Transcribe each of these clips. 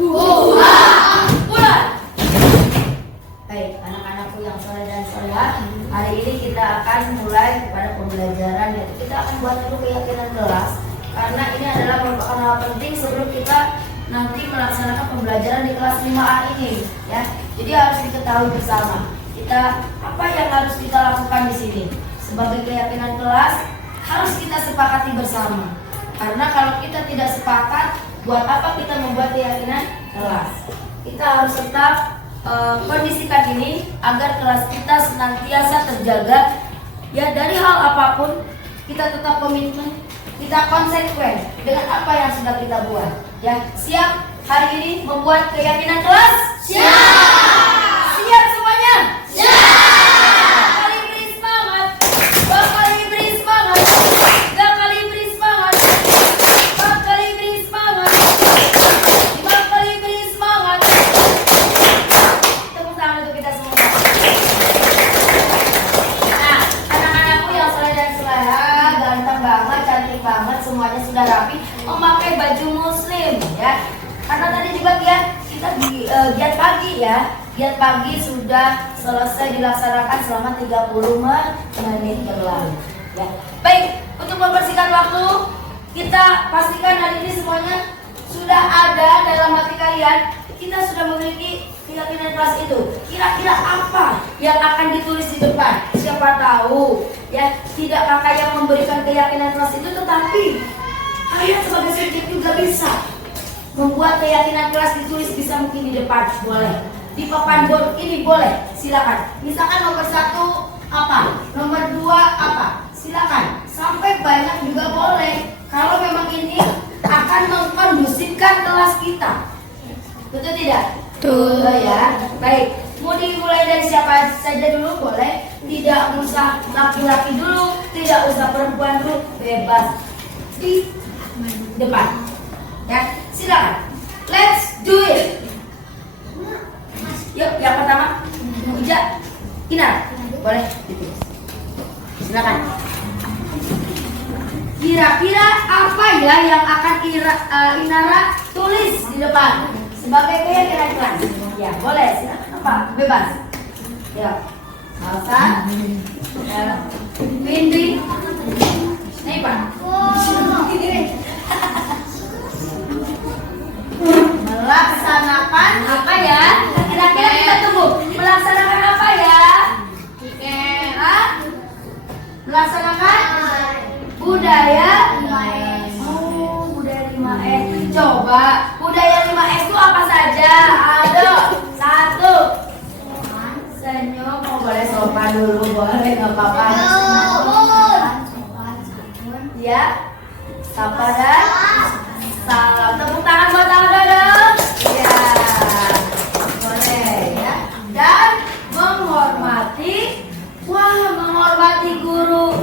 Bulan. Baik, anak-anakku yang soleh dan solehah, hari ini kita akan mulai pada pembelajaran, yaitu kita akan buat dulu keyakinan kelas, karena ini adalah merupakan hal penting sebelum kita nanti melaksanakan pembelajaran di kelas 5A ini, ya. Jadi harus diketahui bersama kita apa yang harus kita lakukan di sini. Sebagai keyakinan kelas harus kita sepakati bersama. Karena kalau kita tidak sepakat, buat apa kita membuat keyakinan kelas? Kita harus tetap kondisikan ini agar kelas kita senantiasa terjaga. Ya, dari hal apapun kita tetap komitmen, kita konsekuen dengan apa yang sudah kita buat. Ya, siap hari ini membuat keyakinan kelas? Siap! Siap semuanya? Siap! Kali beri semangat, dua kali beri semangat, tiga kali beri semangat, empat kali beri semangat, lima kali beri semangat. Tepuk tangan untuk kita semua. Nah, anak-anakku yang soleh dan solehah, ganteng banget, cantik banget, semuanya sudah rapi, memakai baju muslim, ya. Karena tadi juga kita giat pagi, ya. Giat pagi sudah selesai dilaksanakan selama 30 menit berlalu, ya. Baik, untuk mempersingkat waktu, kita pastikan hari ini semuanya sudah ada dalam hati kalian. Kita sudah memiliki keyakinan kelas itu. Kira-kira apa yang akan ditulis di depan? Siapa tahu, ya, tidak kakak yang memberikan keyakinan kelas itu, tetapi kalian sebagai subjek juga bisa membuat keyakinan kelas ditulis, bisa mungkin di depan, boleh. Di papan board ini boleh, silakan. Misalkan nomor 1 apa, nomor 2 apa, silakan. Sampai banyak juga boleh. Kalau memang ini akan mengkondusifkan kelas kita. Betul tidak? Betul ya. Baik, mau dimulai dari siapa saja dulu boleh. Tidak usah laki-laki dulu, tidak usah perempuan dulu, bebas. Di depan, ya, silakan. Let's do it. Yuk, yang pertama, Ija, Inar, boleh ditulis. Silakan. Kira-kira apa ya yang akan Inara tulis di depan sebagai keyakinan kelas? Ya, boleh. Silakan. Apa? Bebas. Ya. Salsa. Windy. Neighbor. Melaksanakan apa ya? Kira-kira kita tunggu. Melaksanakan apa ya? Melaksanakan budaya 5S. Oh, budaya 5S. Coba, budaya 5S itu apa saja? Ayo, 1. Senyum. Oh, boleh sopan dulu, boleh, nggak apa-apa. Ya, sapa dan salam. Tepuk tangan buat Alda dong. Ya, boleh ya. Dan menghormati, menghormati guru,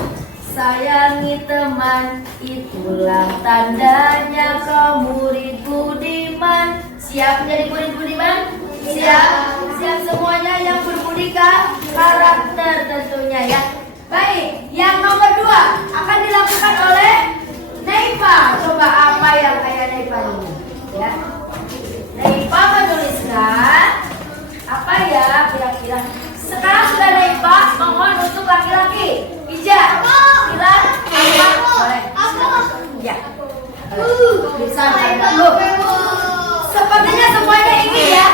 sayangi teman, itulah tandanya kau murid budiman. Siap menjadi murid budiman? Siap. Siap semuanya yang berbudika karakter tentunya, ya. Baik, yang nomor 2 akan dilakukan oleh Neipa. Coba apa yang kayak Neipa ini, ya. Neipa menuliskan apa ya kira-kira. Sekarang sudah Neipa, mohon untuk laki-laki. Ija, silakan. Boleh. Ya. Bisa dulu. Sepertinya semuanya ingin, ya.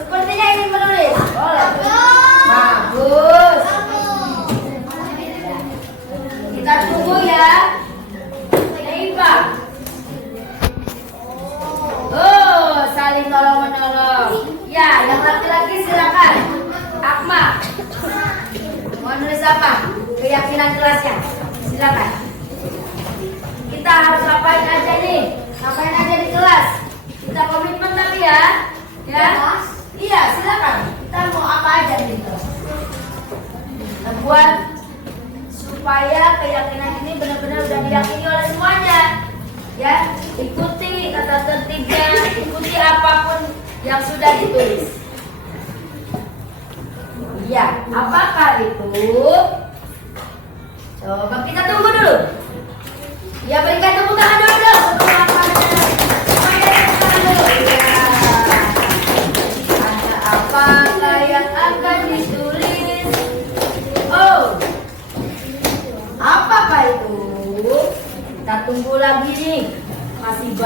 Sepertinya ingin menulis. Boleh. Bagus. Kita tunggu, ya. Neipa. Oh, saling tolong-menolong. Ya, yang laki-laki silakan. Akma. Mau nulis apa? Keyakinan kelasnya. Silakan. Kita harus ngapain aja nih? Ngapain aja di kelas? Kita komitmen tapi, ya. Ya. Iya, silakan. Kita mau apa aja gitu. Kita buat supaya keyakinan ini benar-benar sudah diyakini oleh semuanya. Ya, ikuti kata tertibnya, ikuti apapun yang sudah ditulis. Ya, apakah itu? Coba kita tunggu dulu. Ya, berikan tepuk tangan dulu dong. Tepuk tangan dulu. Ya.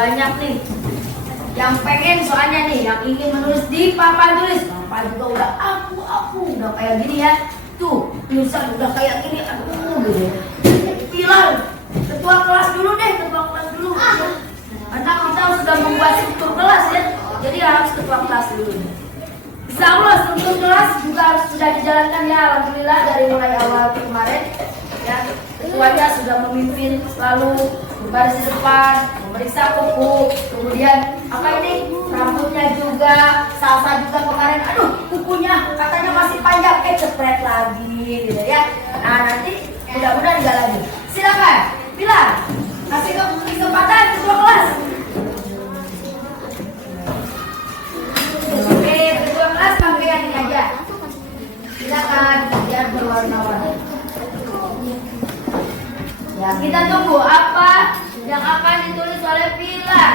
banyak nih yang pengen soalnya nih, yang ingin menulis di papan tulis. Papa juga udah aku udah kayak gini ya. Tuh, tulisan udah kayak gini. Aduh, gitu. Bilang, ketua kelas dulu deh, ketua kelas dulu. Karena kita sudah membuat struktur kelas ya. Jadi harus ketua kelas dulu. Insya Allah struktur kelas juga harus sudah dijalankan ya. Alhamdulillah dari mulai awal kemarin ya. Ketuanya sudah memimpin selalu berbaris di depan, memeriksa kuku, kemudian apa ini rambutnya juga, salsa juga kemarin. Aduh, kukunya katanya masih panjang, cepret lagi gitu ya. Nah nanti mudah-mudahan enggak lagi. Silakan, bilang kasih kesempatan ketua kelas. Oke, ketua kelas pakai yang ini aja. Silakan, biar berwarna-warni. Ya, kita tunggu apa yang akan ditulis oleh Vila.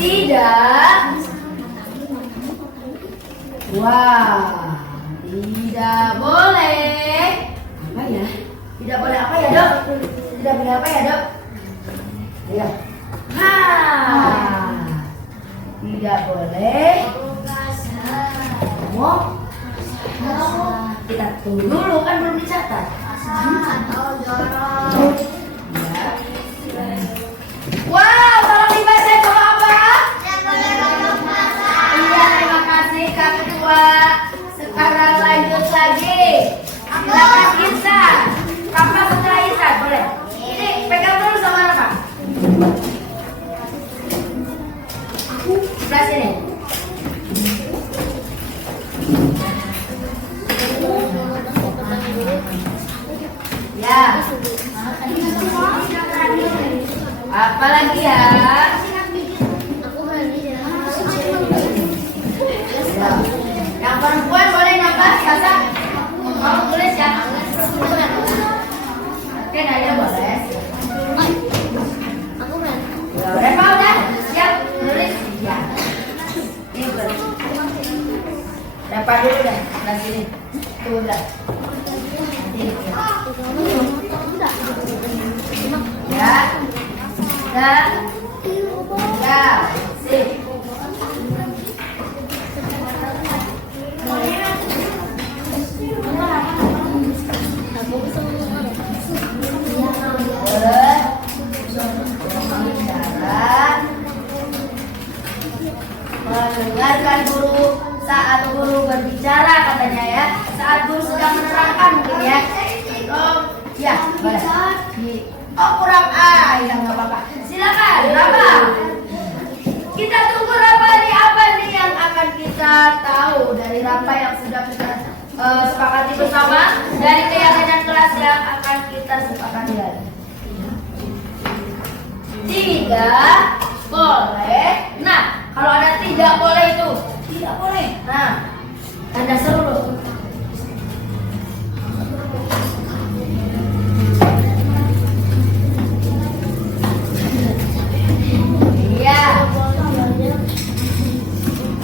Tidak. Wah, tidak boleh. Apa ya? Tidak boleh apa ya, Dok? Tidak boleh apa ya, Dok? Ya. Tidak boleh. Kita tunggu dulu, kan belum dicatat. Ya. Wow, tolong dibaca sama apa? Iya, terima kasih Kak Ketua. Sekarang lanjut lagi. Silakan Insan. Kakak setelah Insan, boleh. Ini pegang dulu sama Rafa. Sebelah sini. Ya. Apa lagi ya? Yang perempuan boleh nambah, Sasa? Mau tulis ya? Oke, Nadia boleh. Reva udah siap tulis? Ya. Ini boleh. Reva dulu deh, sebelah sini. Tuh udah. Ya, ya, sip. Boleh. Mendengarkan guru saat guru berbicara katanya ya. Saat guru sedang menerangkan mungkin ya. Oh, ya, boleh. Oh, kurang A, ya nggak apa-apa. Silakan, Raba. Kita tunggu Raba nih, apa nih yang akan kita tahu dari Raba yang sudah kita sepakati bersama, dari keyakinan kelas yang akan kita sepakati lagi. Tidak boleh. Nah, kalau ada tidak boleh itu, tidak boleh. Nah, tanda seru loh.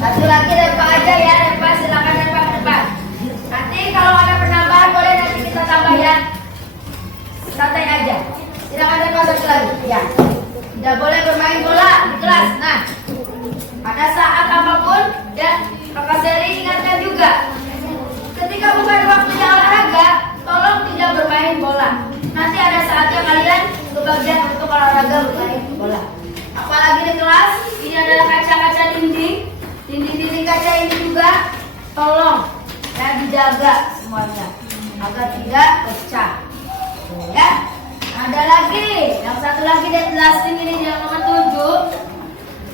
Satu lagi Reva aja ya, Reva silakan Reva ke depan. Nanti kalau ada penambahan boleh nanti kita tambah ya. Santai aja. Silakan Reva satu lagi. Ya. Tidak boleh bermain bola di kelas. Nah, pada saat apapun ya, Kakak Seri ingatkan juga. Ketika bukan waktunya olahraga, tolong tidak bermain bola. Nanti ada saatnya kalian kebagian untuk olahraga bermain bola. Apalagi di kelas, ini adalah kaca-kaca dinding. Dinding-dinding kaca ini juga tolong ya dijaga semuanya agar tidak pecah. Ya. Ada lagi, yang satu lagi dari lasting ini yang nomor 7,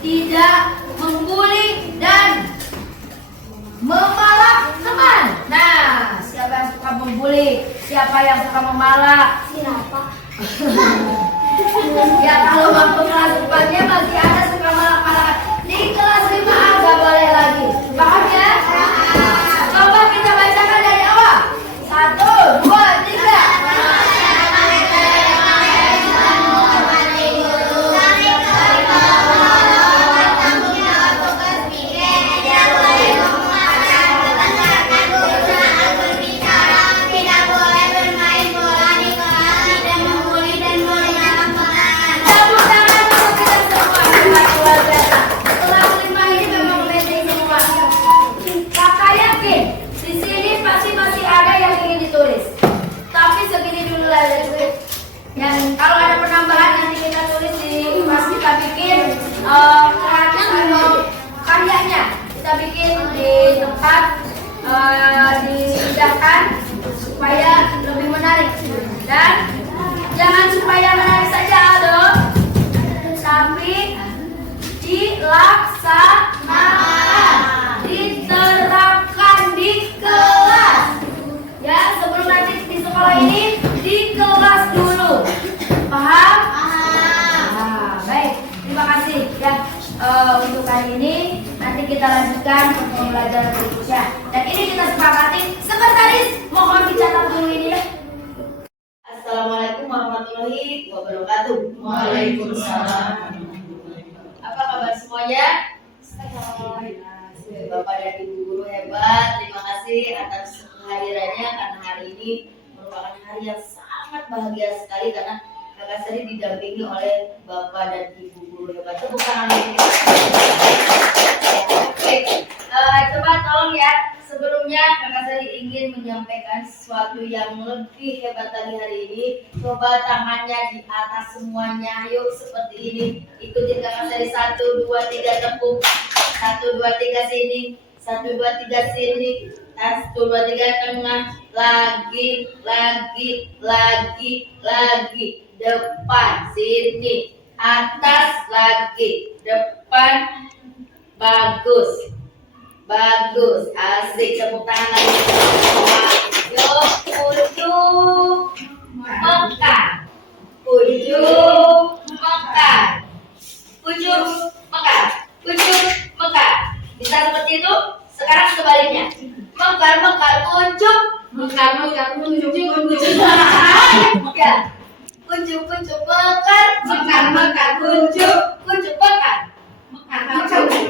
tidak membuli dan memalak teman. Nah, siapa yang suka membuli? Siapa yang suka memalak? Siapa? Ya kalau waktu kelas depannya masih ada suka malak-malakan. Di kelas 5A nggak boleh lagi. Paham ya? Coba kita bacakan dari awal. 1, 2, 3. hari ini nanti kita lanjutkan untuk pembelajaran berikutnya. Dan ini kita sepakati, sekretaris mohon dicatat dulu ini ya. Assalamualaikum warahmatullahi wabarakatuh. Waalaikumsalam. Apa kabar semuanya? Bapak dan Ibu guru hebat, terima kasih atas kehadirannya karena hari ini merupakan hari yang sangat bahagia sekali karena Kakak Sari didampingi oleh Bapak dan Ibu guru hebat. Tepuk tangan lagi. Oke, coba tolong ya. Sebelumnya Kakak Sari ingin menyampaikan sesuatu yang lebih hebat lagi hari ini. Coba tangannya di atas semuanya. Yuk seperti ini. Ikutin Kakak Sari 1, 2, 3 tepuk. 1, 2, 3 sini. 1, 2, 3 sini. 1, 2, 3 tengah. Lagi. Depan sini. Atas lagi. Depan. Bagus. Asik, tepuk tangan lagi. Yuk, ujung mekar. Bisa seperti itu? Sekarang sebaliknya. Mekar, ujung. Ya. Ujung, mekar. Ujung, mekar. Kejauh. Mekar. Mekar.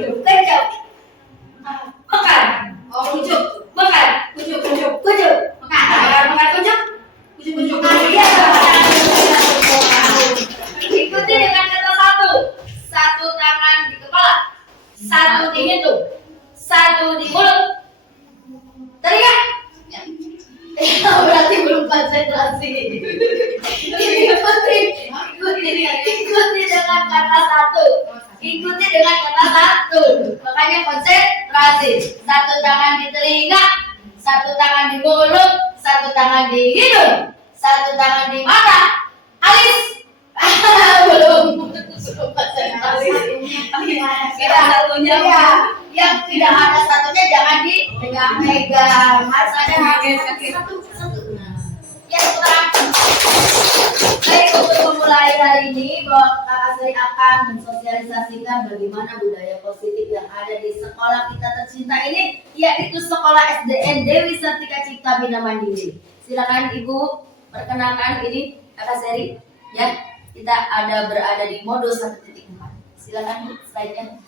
Iya. Ikuti dengan kata satu. Satu tangan di kepala. Satu di hidung. Satu di mulut. Teriak. Berarti belum konsentrasi. Ikuti dengan kata satu. Makanya konsentrasi. Satu tangan di telinga, satu tangan di mulut, satu tangan di hidung, satu tangan di mata. Alis. Belum konsentrasi. Kita satunya ya. Yang tidak ada satunya jangan dipegang-pegang. Harus ada satu. Ya, sekarang. Baik, untuk memulai hari ini, Kakak Sri akan mensosialisasikan bagaimana budaya positif yang ada di sekolah kita tercinta ini, yaitu Sekolah SDN Dewi Sartika Cipta Bina Mandiri. Silakan Ibu perkenalkan ini Kakak Sri. Ya, kita berada di mode 1.4. Silakan Bu, slide-nya.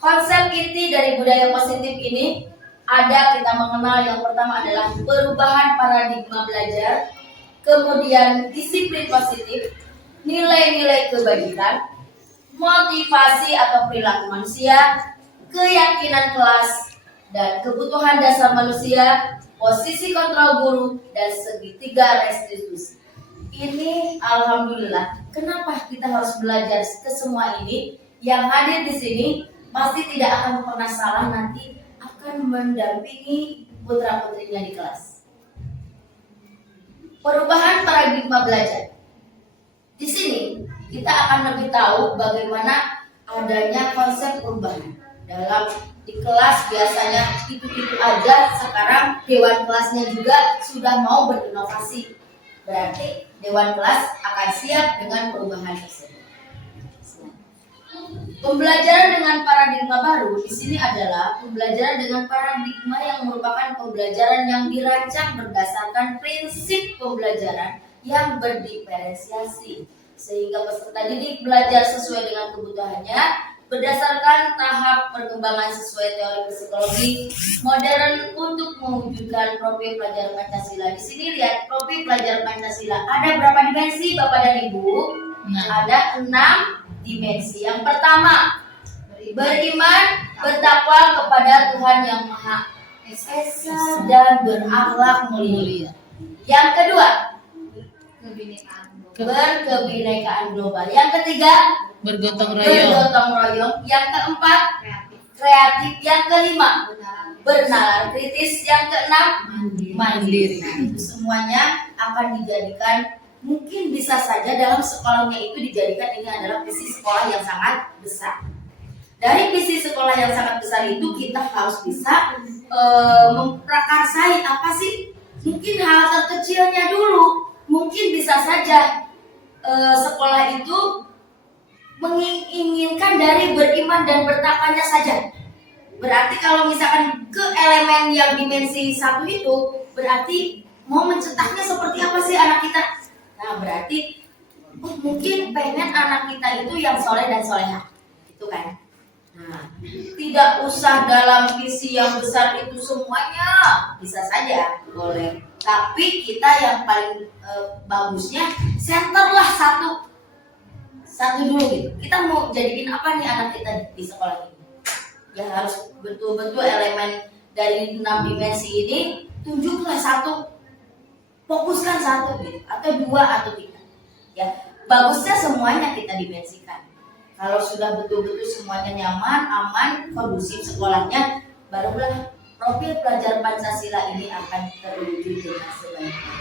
Konsep inti dari budaya positif ini kita mengenal yang pertama adalah perubahan paradigma belajar, kemudian disiplin positif, nilai-nilai kebaikan, motivasi atau perilaku manusia, keyakinan kelas, dan kebutuhan dasar manusia, posisi kontrol guru, dan segitiga restitusi. Ini alhamdulillah, kenapa kita harus belajar ke semua ini? Yang hadir di sini pasti tidak akan pernah salah nanti akan mendampingi putra-putrinya di kelas. Perubahan paradigma belajar. Di sini kita akan lebih tahu bagaimana adanya konsep perubahan. Di kelas biasanya itu aja, sekarang dewan kelasnya juga sudah mau berinovasi. Berarti dewan kelas akan siap dengan perubahan tersebut. Pembelajaran dengan paradigma baru di sini adalah pembelajaran dengan paradigma yang merupakan pembelajaran yang dirancang berdasarkan prinsip pembelajaran yang berdiferensiasi, sehingga peserta didik belajar sesuai dengan kebutuhannya berdasarkan tahap perkembangan sesuai teori psikologi modern untuk mewujudkan profil pelajar Pancasila. Di sini lihat profil pelajar Pancasila ada berapa dimensi Bapak dan Ibu? Ada 6 dimensi. Yang pertama, beriman, bertakwa kepada Tuhan yang Maha Esa dan berakhlak mulia. Yang kedua, berkebinekaan global. Yang ketiga, bergotong royong. Yang keempat, kreatif. Yang kelima, bernalar kritis. Yang keenam, mandiri. Itu semuanya akan dijadikan, mungkin bisa saja dalam sekolahnya itu dijadikan ini adalah visi sekolah yang sangat besar. Dari visi sekolah yang sangat besar itu kita harus bisa memprakarsai apa sih? Mungkin hal terkecilnya dulu. Mungkin bisa saja sekolah itu menginginkan dari beriman dan bertakwanya saja. Berarti kalau misalkan ke elemen yang dimensi 1 itu, berarti mau mencetaknya seperti apa sih anak kita? Nah, berarti mungkin pengen anak kita itu yang soleh dan soleha, itu kan? Nah, tidak usah dalam visi yang besar itu semuanya, bisa saja boleh. Tapi kita yang paling bagusnya center lah satu dulu gitu. Kita mau jadiin apa nih anak kita di sekolah ini? Ya harus betul-betul elemen dari 6 dimensi ini tunjuklah satu, fokuskan satu gitu, atau 2 atau 3. Ya, bagusnya semuanya kita dimensikan. Kalau sudah betul-betul semuanya nyaman, aman, kondusif sekolahnya, barulah profil pelajar Pancasila ini akan terwujud dengan sebaiknya.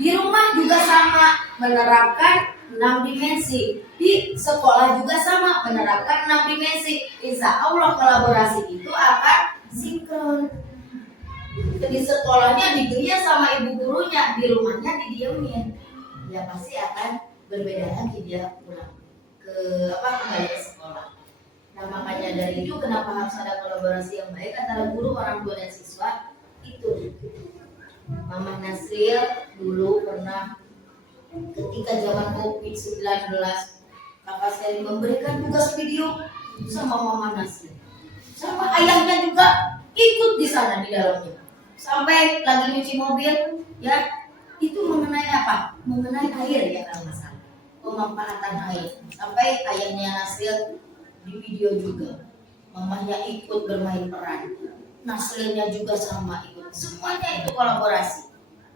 Di rumah juga sama, menerapkan 6 dimensi. Di sekolah juga sama, menerapkan 6 dimensi. Insya Allah kolaborasi itu akan sinkron. Di sekolahnya diguyur sama ibu gurunya, di rumahnya didiemin. Ya pasti akan berbeda lagi dia pulang kembali ke sekolah. Nah, makanya dari itu kenapa harus ada kolaborasi yang baik antara guru, orang tua dan siswa itu. Mama Nasril dulu pernah ketika zaman COVID-19, kakak saya memberikan tugas video sama Mama Nasril, sama ayahnya juga ikut di sana di dalamnya. Sampai lagi nyuci mobil, ya itu mengenai apa? Mengenai air ya kalau nggak salah, pemanfaatan air. Sampai ayahnya Nasril di video juga, mamanya ikut bermain peran, Nasrilnya juga sama ikut. Semuanya itu kolaborasi.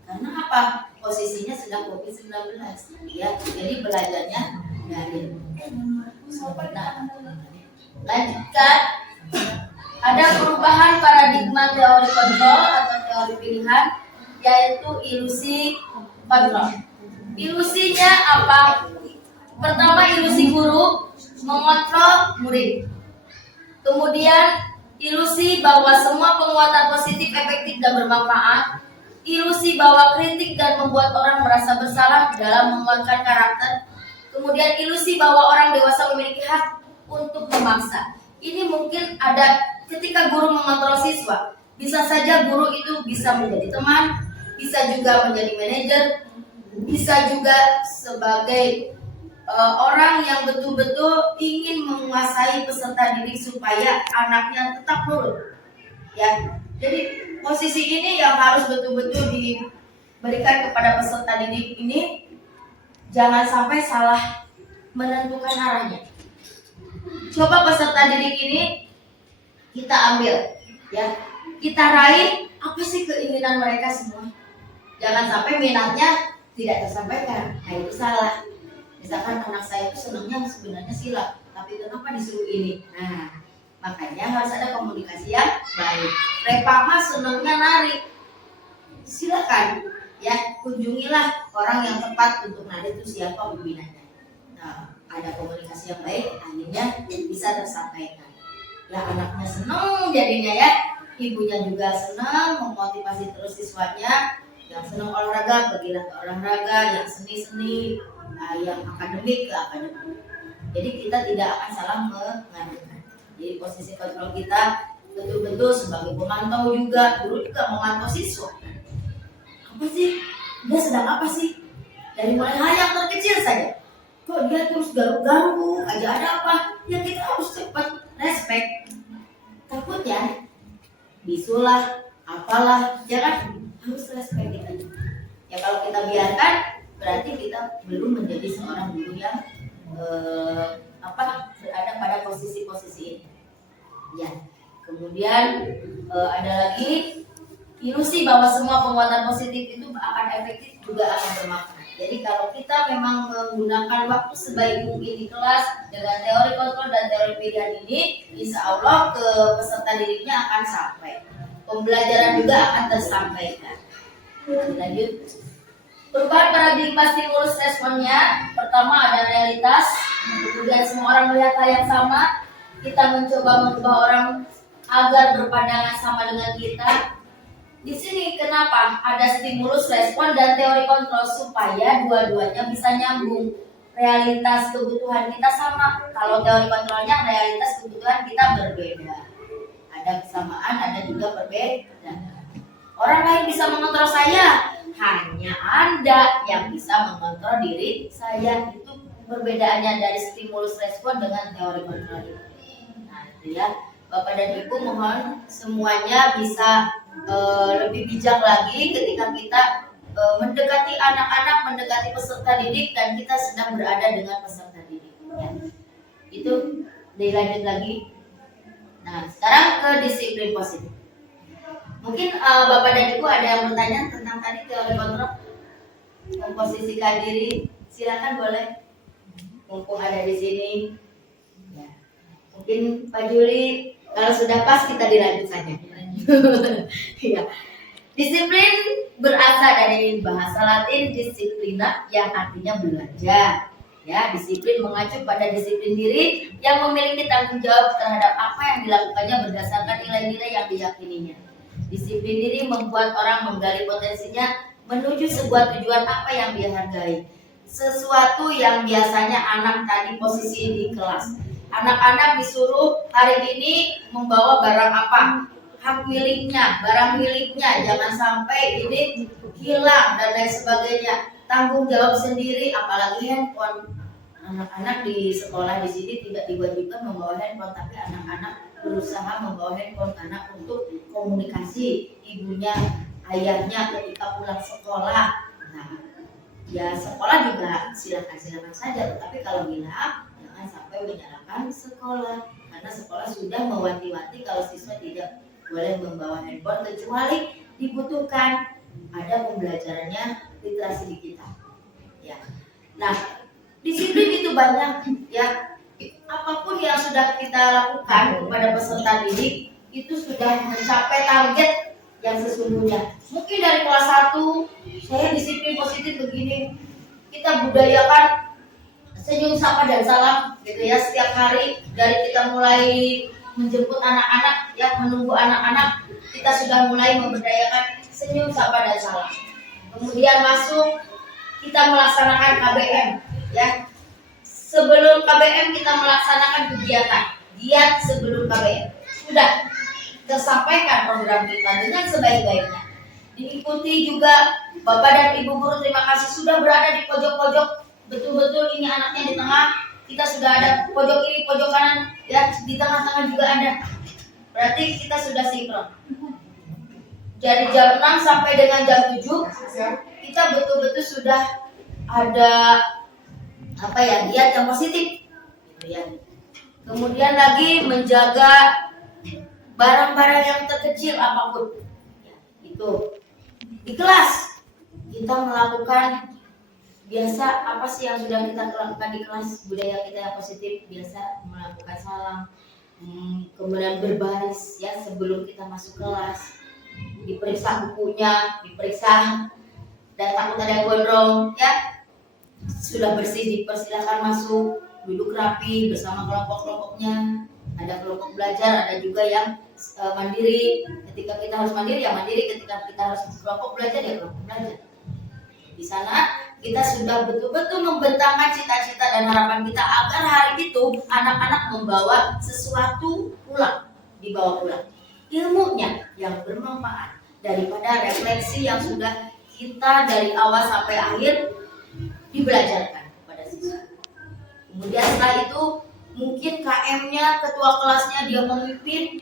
Karena apa? Posisinya sedang COVID-19, ya. Jadi belajarnya dari. Nah, lanjutkan. Ada perubahan paradigma teori kontrol atau teori pilihan, yaitu ilusi kontrol. Ilusinya apa? Pertama, ilusi guru mengontrol murid. Kemudian ilusi bahwa semua penguatan positif, efektif, dan bermanfaat. Ilusi bahwa kritik dan membuat orang merasa bersalah dalam menguatkan karakter. Kemudian ilusi bahwa orang dewasa memiliki hak untuk memaksa. Ini mungkin ada ketika guru mengontrol siswa. Bisa saja guru itu bisa menjadi teman, bisa juga menjadi manajer, bisa juga sebagai orang yang betul-betul ingin menguasai peserta didik supaya anaknya tetap nurut. Ya, jadi posisi ini yang harus betul-betul diberikan kepada peserta didik ini, jangan sampai salah menentukan arahnya. Coba peserta didik ini kita ambil, ya, kita raih apa sih keinginan mereka semua. Jangan sampai minatnya tidak tersampaikan. Nah, itu salah. Misalkan anak saya itu senangnya sebenarnya silat, tapi kenapa disuruh ini? Nah, makanya harus ada komunikasi yang baik. Repama senangnya nari, silakan, ya, kunjungilah orang yang tepat untuk nari itu siapa pembinanya. Nah, ada komunikasi yang baik, akhirnya bisa tersampaikan. Ya, anaknya senang jadinya, ya, ibunya juga senang, memotivasi terus siswanya. Yang senang olahraga, pergilah ke olahraga, yang seni-seni, yang akademik ke akademik. Jadi kita tidak akan salah mengarahkan. Jadi posisi kontrol kita betul-betul sebagai pemantau juga, guru juga memantau siswa. Apa sih? Dia sedang apa sih? Dari mulai hal yang terkecil saja. Kok dia terus garuk-garuk aja, ada apa? Ya kita harus cepat respect. Takutnya bisulah, apalah, ya kan? Harus respect kita. Ya kalau kita biarkan, berarti kita belum menjadi seorang guru yang berada pada posisi-posisi ini. Ya. Kemudian ada lagi ilusi bahwa semua penguatan positif itu akan efektif, juga akan bermanfaat. Jadi kalau kita memang menggunakan waktu sebaik mungkin di kelas dengan teori kontrol dan teori pilihan ini, insya Allah ke peserta didiknya akan sampai. Pembelajaran juga akan tersampaikan. Lanjut. Perubahan paradigma stimulus responnya, pertama ada realitas, kemudian semua orang melihat hal yang sama. Kita mencoba mengubah orang agar berpandangan sama dengan kita. Di sini kenapa ada stimulus respon dan teori kontrol, supaya dua-duanya bisa nyambung. realitas kebutuhan kita sama. Kalau teori kontrolnya realitas kebutuhan kita berbeda. Ada kesamaan, ada juga perbedaan. Orang lain bisa mengontrol saya, hanya Anda yang bisa mengontrol diri saya. Itu perbedaannya dari stimulus respon dengan teori kontrol itu. Nah, itu ya, Bapak dan Ibu mohon semuanya bisa lebih bijak lagi ketika kita mendekati anak-anak, mendekati peserta didik, dan kita sedang berada dengan peserta didik. Ya. Itu dilanjut lagi. Nah, sekarang ke disiplin positif. Mungkin Bapak dan Ibu ada yang bertanya tentang tadi teori kontrol, memposisikan diri. Silakan boleh, mumpung ada di sini. Ya. Mungkin Pak Juli, kalau sudah pas kita dilanjut saja. Ya. Disiplin berasal dari bahasa Latin disciplina yang artinya belajar. Ya, disiplin mengacu pada disiplin diri yang memiliki tanggung jawab terhadap apa yang dilakukannya berdasarkan nilai-nilai yang diyakininya. Disiplin diri membuat orang menggali potensinya menuju sebuah tujuan apa yang dia hargai. Sesuatu yang biasanya anak tadi posisi di kelas. Anak-anak disuruh hari ini membawa barang apa? Hak miliknya, barang miliknya, jangan sampai ini hilang dan lain sebagainya. Tanggung jawab sendiri, apalagi handphone. Anak-anak di sekolah di sini tidak diwajibkan membawa handphone, tapi anak-anak berusaha membawa handphone karena untuk komunikasi ibunya, ayahnya ketika pulang sekolah. Nah, ya sekolah juga silakan saja, tetapi kalau bilang jangan sampai menyalahkan sekolah, karena sekolah sudah mewanti-wanti kalau siswa tidak boleh membawa handphone kecuali dibutuhkan, ada pembelajarannya literasi digital. Ya. Nah, disiplin itu banyak ya. Apapun yang sudah kita lakukan kepada peserta didik itu sudah mencapai target yang sesungguhnya. Mungkin dari kelas 1 saya disiplin positif begini. Kita budayakan senyum, sapa dan salam gitu ya setiap hari. Dari kita mulai menjemput anak-anak, ya menunggu anak-anak, kita sudah mulai memberdayakan senyum, sapa dan salam. Kemudian masuk, kita melaksanakan KBM, ya. Sebelum KBM kita melaksanakan kegiatan, giat sebelum KBM. Sudah tersampaikan program kita dengan sebaik-baiknya. Diikuti juga Bapak dan Ibu guru, terima kasih sudah berada di pojok-pojok. Betul-betul ini anaknya di tengah. Kita sudah ada pojok kiri, pojok kanan, ya di tengah-tengah juga ada. Berarti kita sudah sinkron. Dari jam 6 sampai dengan jam 7 kita betul-betul sudah ada apa ya, giat yang positif. Gitu ya. Kemudian lagi menjaga barang-barang yang terkecil apapun. Ya, itu. Di kelas kita melakukan biasa apa sih yang sudah kita lakukan di kelas, budaya kita yang positif, biasa melakukan salam, kemudian berbaris ya sebelum kita masuk kelas, diperiksa bukunya, diperiksa dan takut ada yang gondrong ya, sudah bersih dipersilakan masuk, duduk rapi bersama kelompok-kelompoknya, ada kelompok belajar, ada juga yang mandiri. Ketika kita harus mandiri ya mandiri, ketika kita harus kelompok belajar ya kelompok belajar. Di sana kita sudah betul-betul membentangkan cita-cita dan harapan kita agar hari itu anak-anak membawa sesuatu pulang, dibawa pulang ilmunya yang bermanfaat daripada refleksi yang sudah kita dari awal sampai akhir dibelajarkan kepada siswa. Kemudian setelah itu mungkin KM-nya, ketua kelasnya dia memimpin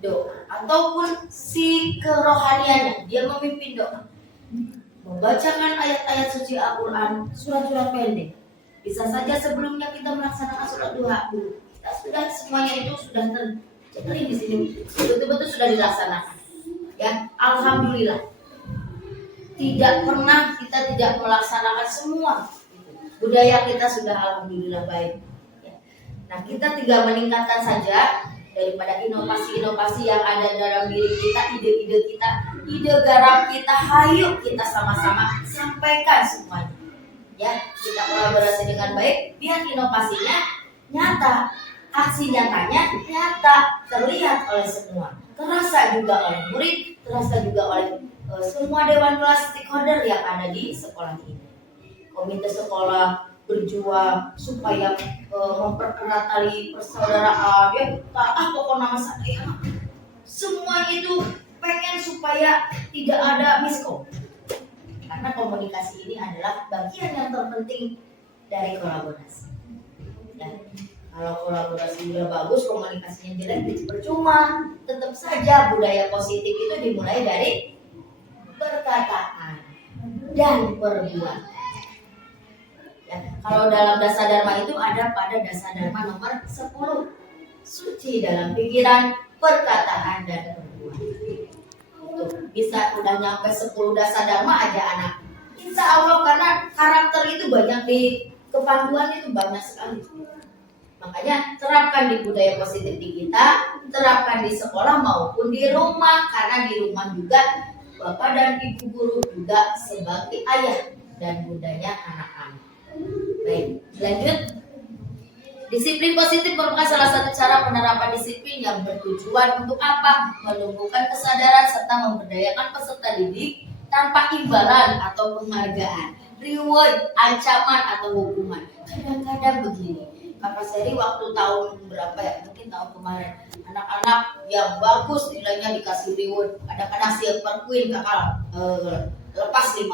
doa, ataupun si kerohaniannya dia memimpin doa, membacakan ayat-ayat suci Al-Quran, surat-surat pendek. Bisa saja sebelumnya kita melaksanakan surat duha dulu. Kita sudah semuanya itu sudah terjadi di sini, betul-betul sudah dilaksanakan. Ya, alhamdulillah. Tidak pernah kita tidak melaksanakan semua. Budaya kita sudah alhamdulillah baik. Ya. Nah, kita tinggal meningkatkan saja daripada inovasi-inovasi yang ada dalam diri kita, ide-ide kita, ide garap kita, hayu kita sama-sama sampaikan semuanya. Ya, kita kolaborasi dengan baik, biar inovasinya nyata, aksi nyatanya nyata, terlihat oleh semua, terasa juga oleh murid, terasa juga oleh semua dewan kelas stakeholder yang ada di sekolah ini. Komite sekolah, berjuang supaya mempererat tali persaudaraan, ya taat pokok nama saya. Semua itu pengen supaya tidak ada miskom. Karena komunikasi ini adalah bagian yang terpenting dari kolaborasi. Ya, kalau kolaborasi udah bagus, komunikasinya jelek, percuma. Tetap saja budaya positif itu dimulai dari perkataan dan perbuatan. Ya, kalau dalam Dasa Dharma itu ada pada Dasa Dharma nomor 10. Suci dalam pikiran, perkataan, dan perbuatan. Bisa udah nyampe 10 Dasa Dharma aja anak. Insya Allah, karena karakter itu banyak di kepanduan itu banyak sekali. Makanya terapkan di budaya positif di kita, terapkan di sekolah maupun di rumah. Karena di rumah juga bapak dan ibu guru juga sebagai ayah dan bundanya anak-anak. Baik, lanjut. Disiplin positif merupakan salah satu cara penerapan disiplin yang bertujuan untuk apa? Menumbuhkan kesadaran serta memberdayakan peserta didik tanpa imbalan atau penghargaan, reward, ancaman atau hukuman. Kadang-kadang begini, Kakak Seri waktu tahun berapa ya? Mungkin tahun kemarin, anak-anak yang bagus nilainya dikasih reward. Kadang-kadang silver queen kakak lepas 5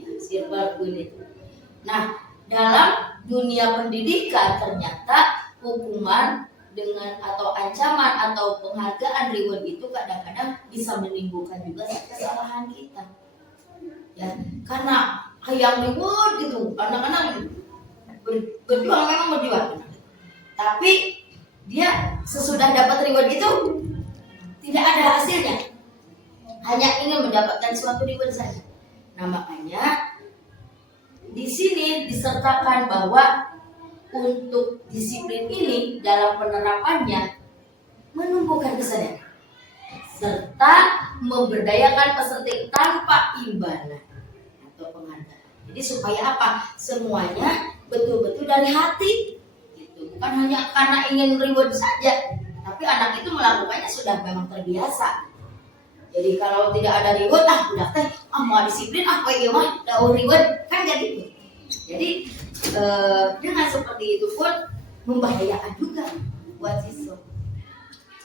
ya, silver queen itu. Nah, dalam dunia pendidikan ternyata hukuman dengan atau ancaman atau penghargaan reward itu kadang-kadang bisa menimbulkan juga kesalahan kita. Ya, karena yang reward gitu, anak-anak berjuang memang berjuang. Tapi dia sesudah dapat reward itu tidak ada hasilnya. Hanya ingin mendapatkan suatu reward saja. Nah, makanya di sini disertakan bahwa untuk disiplin ini dalam penerapannya menumbuhkan kesadaran serta memberdayakan peserta tanpa imbalan atau penghargaan. Jadi supaya apa? Semuanya betul-betul dari hati. Gitu. Bukan hanya karena ingin reward saja, tapi anak itu melakukannya sudah memang terbiasa. Jadi kalau tidak ada reward, udah teh, mau disiplin, ya mah, daur reward, kan gak gitu. Jadi dengan seperti itu pun membahayakan juga buat siswa.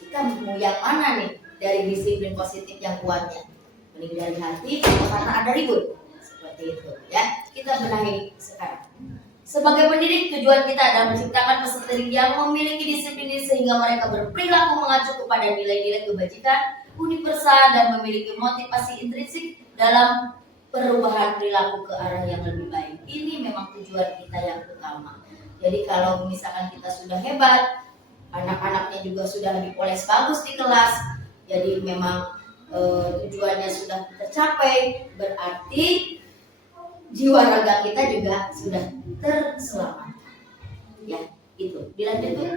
Kita mau yang mana nih dari disiplin positif yang kuatnya? Mending dari hati, karena ada reward. Seperti itu, ya. Kita benahi sekarang. Sebagai pendidik, tujuan kita adalah menciptakan peserta didik yang memiliki disiplin ini sehingga mereka berperilaku mengacu kepada nilai-nilai kebajikan universal dan memiliki motivasi intrinsik dalam perubahan perilaku ke arah yang lebih baik. Ini memang tujuan kita yang utama. Jadi kalau misalkan kita sudah hebat, anak-anaknya juga sudah dipoles bagus di kelas, jadi memang tujuannya sudah tercapai, berarti jiwa raga kita juga sudah terselamatkan. Ya, itu. Dilanjut tuh.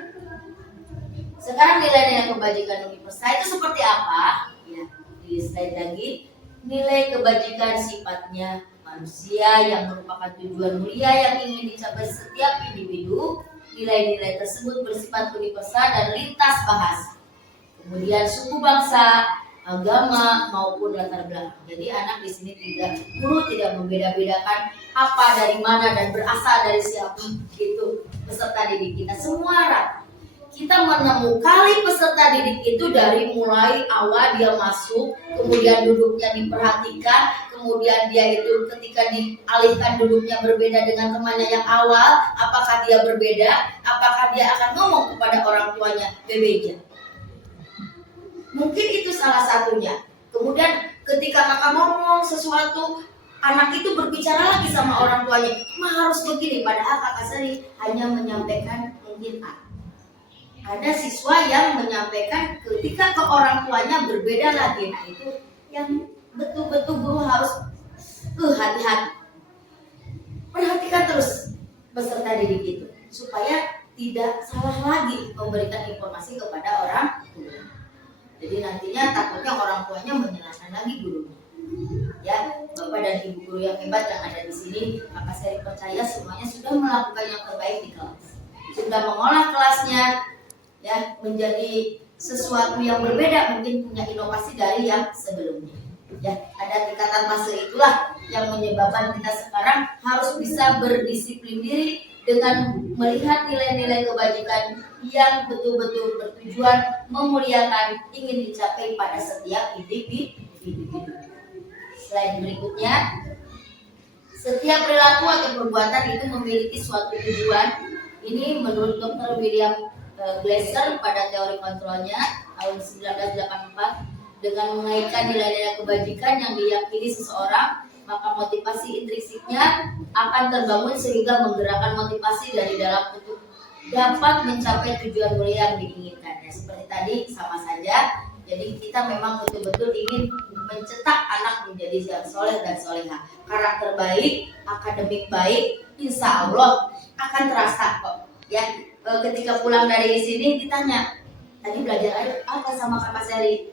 Sekarang nilai-nilai kebajikan universal itu seperti apa? Ya, di slide lagi. Nilai kebajikan sifatnya manusia yang merupakan tujuan mulia yang ingin dicapai setiap individu. Nilai-nilai tersebut bersifat universal dan lintas bahasa. Kemudian suku, bangsa, agama maupun latar belakang. Jadi anak di sini guru tidak membeda-bedakan apa dari mana dan berasal dari siapa gitu. Peserta didik kita semua rata. Kita menemukan peserta didik itu dari mulai awal dia masuk, kemudian duduknya diperhatikan, kemudian dia itu ketika dialihkan duduknya berbeda dengan temannya yang awal, apakah dia berbeda, apakah dia akan ngomong kepada orang tuanya berbeda. Mungkin itu salah satunya. Kemudian ketika kakak ngomong sesuatu, anak itu berbicara lagi sama orang tuanya, harus begini, padahal kakak Seri hanya menyampaikan mungkin ada siswa yang menyampaikan ketika ke orang tuanya berbeda lagi. Nah itu yang betul-betul guru harus hati-hati. Perhatikan terus peserta didik itu supaya tidak salah lagi memberikan informasi kepada orang tua. Jadi nantinya takutnya orang tuanya menyalahkan lagi gurunya. Ya, Bapak dan Ibu guru yang hebat yang ada di sini, maka saya percaya semuanya sudah melakukan yang terbaik di kelas. Sudah mengolah kelasnya ya menjadi sesuatu yang berbeda, mungkin punya inovasi dari yang sebelumnya. Ya, ada tingkatan fase itulah yang menyebabkan kita sekarang harus bisa berdisiplin diri dengan melihat nilai-nilai kebajikan yang betul-betul bertujuan memuliakan ingin dicapai pada setiap individu. Slide berikutnya, setiap perilaku atau perbuatan itu memiliki suatu tujuan. Ini menurut Dr. William Glasser pada teori kontrolnya tahun 1984, dengan mengaitkan nilai-nilai kebajikan yang diyakini seseorang, maka motivasi intrinsiknya akan terbangun sehingga menggerakkan motivasi dari dalam untuk dapat mencapai tujuan mulia yang diinginkan. Ya, seperti tadi sama saja. Jadi kita memang betul-betul ingin mencetak anak menjadi yang soleh dan soleha, karakter baik, akademik baik, insya Allah akan terasa kok. Ya, ketika pulang dari sini ditanya, tadi belajar apa sama Kak Mas Eli?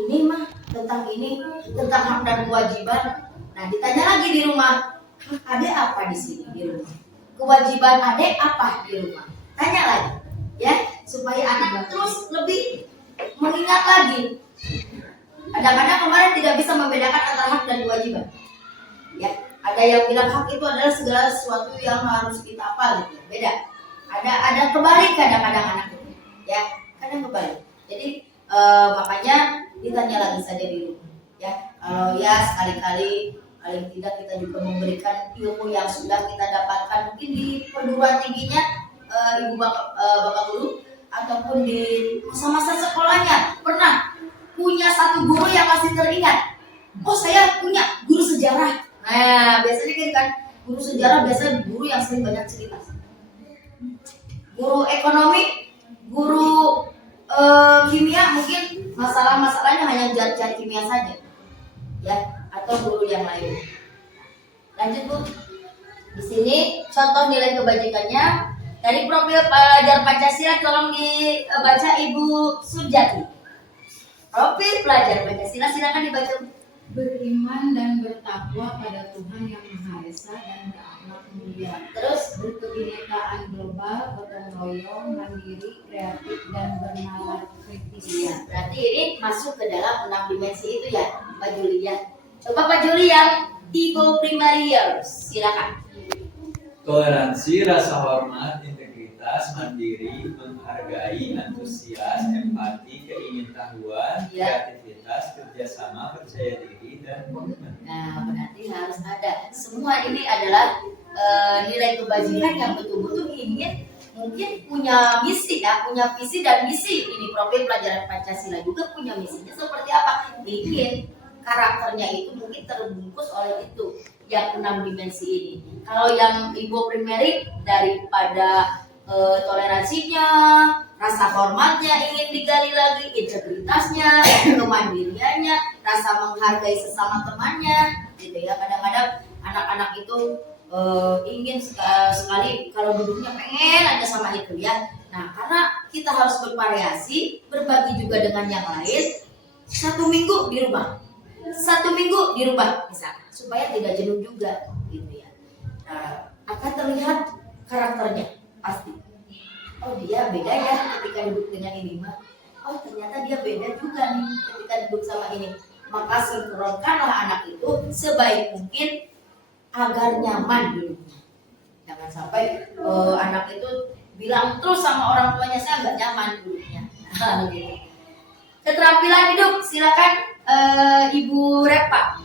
Ini mah tentang ini, tentang hak dan kewajiban. Nah, ditanya lagi di rumah, adek apa di sini di rumah? Kewajiban adek apa di rumah? Tanya lagi, ya, supaya anak terus lebih mengingat lagi. Kadang-kadang kemarin tidak bisa membedakan antara hak dan kewajiban. Ya, ada yang bilang hak itu adalah segala sesuatu yang harus kita hafal, gitu. Beda. Ada kebalik kadang-kadang anak itu, ya, kadang kebalik. Jadi makanya ditanya lagi saja di rumah, ya. Kalau ya sekali-kali paling tidak kita juga memberikan ilmu yang sudah kita dapatkan mungkin di perguruan tingginya ibu bapak guru, ataupun di masa-masa sekolahnya pernah punya satu guru yang masih teringat. Oh, saya punya guru sejarah. Nah, biasanya kan guru sejarah biasanya guru yang sering banyak cerita. Guru ekonomi, guru kimia mungkin masalah-masalahnya hanya zat-zat kimia saja, ya, atau guru yang lain. Lanjut Bu. Di sini contoh nilai kebajikannya dari profil pelajar Pancasila, tolong dibaca Ibu Sujati. Profil pelajar Pancasila silakan dibaca. Beriman dan bertakwa pada Tuhan yang Maha Esa dan berakhlak mulia. Terus Berkebinekaan global, gotong royong, mandiri, kreatif, dan bernalar kritis. ya, berarti ini masuk ke dalam 6 dimensi itu ya, Pak Julia. Coba Pak Julia, Ibu Primarius, silakan. Toleransi, rasa hormat, integritas, mandiri, menghargai, antusias, empati, keingintahuan, kreativitas, kerjasama, percaya diri, dan komitmen. Nah, berarti harus ada. Semua ini adalah nilai kebajikan yang betul-betul ingin mungkin punya misi ya, punya visi dan misi. Ini profil pelajaran Pancasila juga punya misinya seperti apa? Ingin karakternya itu mungkin terbungkus oleh itu yang 6 dimensi ini. Kalau yang Ibu primary daripada toleransinya, rasa hormatnya ingin digali lagi, integritasnya, kemandiriannya, rasa menghargai sesama temannya, gitu ya. Kadang-kadang anak-anak itu ingin sekali kalau duduknya pengen aja sama itu ya. Nah, karena kita harus bervariasi, berbagi juga dengan yang lain. 1 minggu di rumah, 1 minggu di rumah, misalnya, supaya tidak jenuh juga, gitu ya. Nah, akan terlihat karakternya pasti. Oh, dia beda ya ketika duduk dengan ini mah. Oh, ternyata dia beda juga nih ketika duduk sama ini. Maka sinkronkanlah anak itu sebaik mungkin agar nyaman duduknya. Jangan sampai anak itu bilang terus sama orang tuanya, saya nggak nyaman duduknya. Nah, gitu. Keterampilan hidup, silakan Ibu Repa.